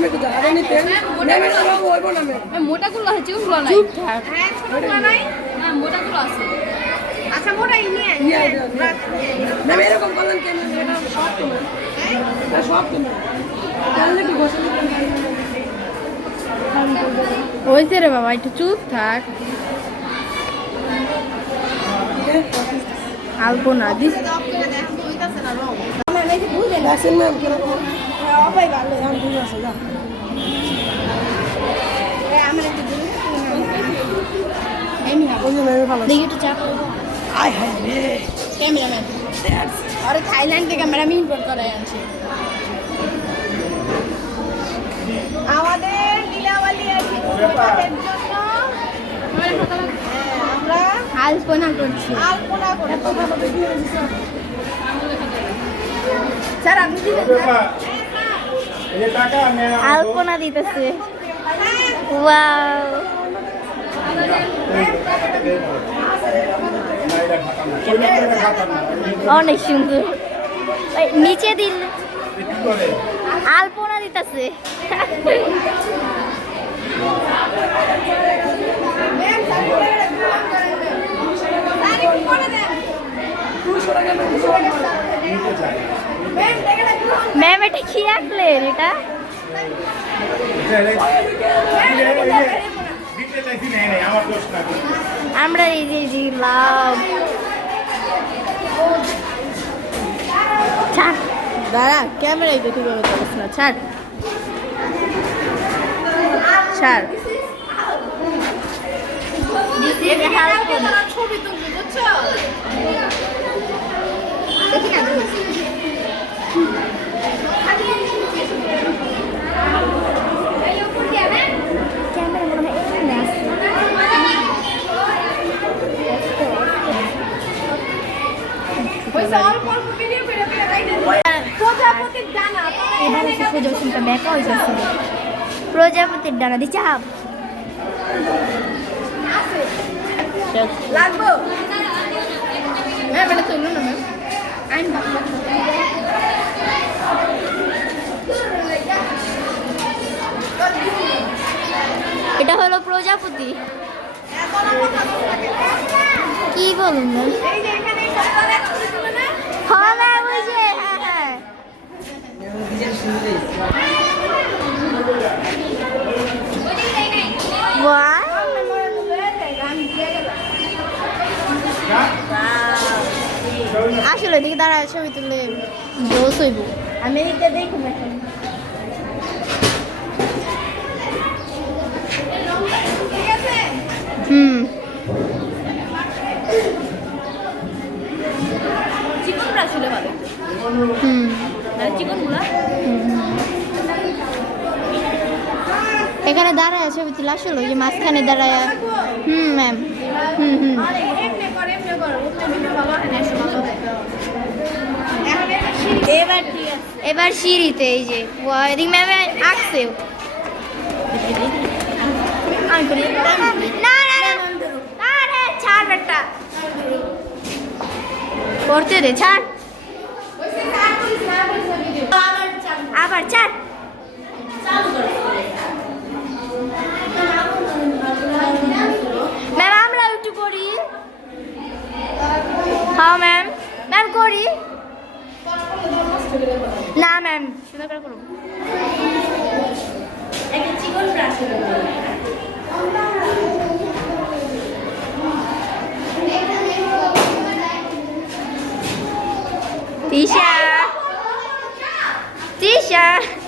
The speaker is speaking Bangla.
ম্যাম একটু জায়গা নিতে। ম্যামের তো রং হইব না ম্যাম মোটাগুলো আছে চিকনগুলো নাই। চুপ থাক। হ্যাঁ ছোটগুলো নাই। না মোটাগুলো আছে। আচ্ছা মোটাই নিয়ে নিয়ে নিয়ে আয়, আয়। নিয়ে আয়। রাখ, নিয়ে আয়। ম্যাম এরকম করলেন কেন? এটা সব তো ম্যাম সব তো ম্যাম তাহলে কি বসে হয়েছে রে বাবা একটু চুপ থাক। আলপনা দিস দেখ, না অফাই ভালো। এখন ঠিক আছে যা এই, আমার একটু দিন, তুমি নাও। ওই যে ম্যামে ভালো দেখি একটু চাপ আয় হায় রে ক্যামেরাম্যান আরে থাইল্যান্ড থেকে আমরা আমি ইম্পোর্ট আনছি আমাদের জন্য হ্যাঁ, আমরা আলপনা করছি আলপনা করে স্যার আপনি দিবেন আলপনা দিতেছে। ওয়াও। অনেক সুন্দর। নিচে দিল। আলপনা দিতেছে। ম্যাম দেখে এটা কি রাখলেন এটা? আমরা এই যে দিলাম ছাড়। দাঁড়া, ক্যামেরা এটা ঠিক করে না, ছাড়। ছাড়। ছবি তুলবি বুঝছ দেখি না ক্যামেরা মনে হয় এখানে আছে হইছে অল্প অল্প ভিডিও করে করে রাইতে প্রজাপতির ডানা এবার হচ্ছে প্রজাপতিটা ব্যাকা হয়ে যাচ্ছে প্রজাপতির ডানা দি চাপ লাগবো? ম্যাম এটা তুলুন না ম্যাম আইন এটা হলো প্রজাপতি। কি বলুন হ্যাঁ ম্যাম আসলে দিকে দাঁড়ায় ছবি তুললে জোস হইব। আমি দেখুন এখন। হুম চিকনটা ছিল ভালো হুম চিকনগুলা এখানে দাঁড়ায় ছবি তুলে আসলে ওই যে মাঝখানে দাঁড়ায় হুম ম্যাম হুম হুম। হ্যাঁ এবার আছে? সিঁড়িতে এই যে। এদিক ম্যামে আঁকছে করতে দে ছাড়। আবার ম্যাম আমরা একটু করি। হ্যাঁ ম্যাম ম্যাম করি। না ম্যাম সুন্দর করে 虾。